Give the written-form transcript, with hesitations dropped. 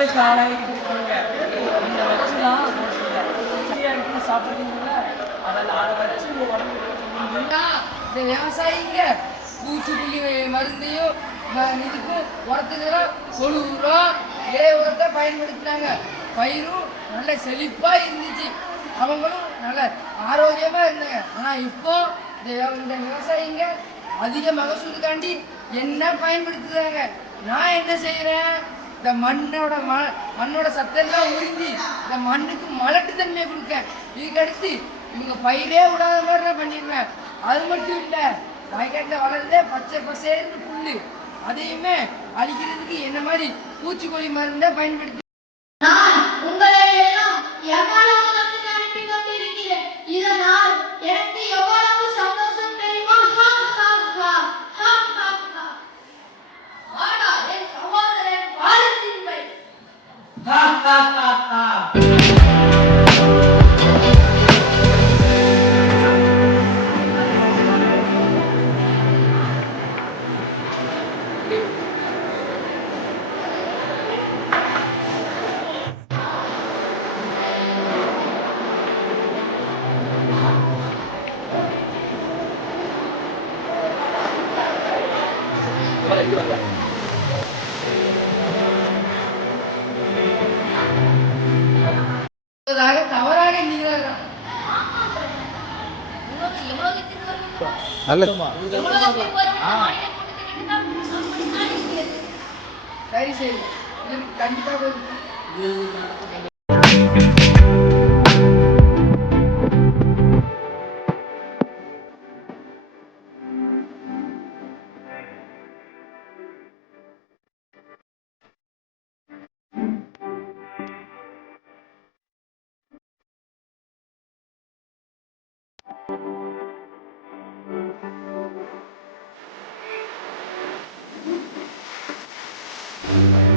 நோய்களுக்கு ஆளாகிட்டு இருக்காங்க. இந்த வச்சுலாம் சரியா இருக்கு சாப்பிடுறீங்களா? அதை வச்சு உங்க உடம்பு இந்த விவசாயிங்க பூச்சிக்கொல்லி மருந்தையும் இதுக்கு உரத்துக்கெல்லாம் தொழுவுரம் இலைய உரத்தை பயன்படுத்தினாங்க. பயிரும் நல்ல செழிப்பா இருந்துச்சு, அவங்களும் நல்ல ஆரோக்கியமா இருந்தாங்க. ஆனா இப்போ இந்த விவசாயிங்க அதிக மகசூலுக்காண்டி என்ன பயன்படுத்துறாங்க? நான் என்ன செய்யறேன்? இந்த மண்ணோட சத்தெல்லாம் உறிஞ்சி இந்த மண்ணுக்கு மலட்டு தன்மையை கொடுக்க, இதுக்கடுத்து இவங்க பயிரே விடாத மாதிரி நான் பண்ணிடுவேன். அது மட்டும் இல்லை, வயக்காட்டில் வளர்ந்தே பச்சை பசேர்னு புல்லு அதையுமே அழிக்கிறதுக்கு என்ன மாதிரி பூச்சிக்கொல்லி மருந்தை பயன்படுத்தி இதனால் எனக்கு எவ்வளவு சந்தோஷம் தெரியுமா? என் சகோதரன் பாரதின் பை. தவறாக சரி சரி கண்டிப்பாக Thank you.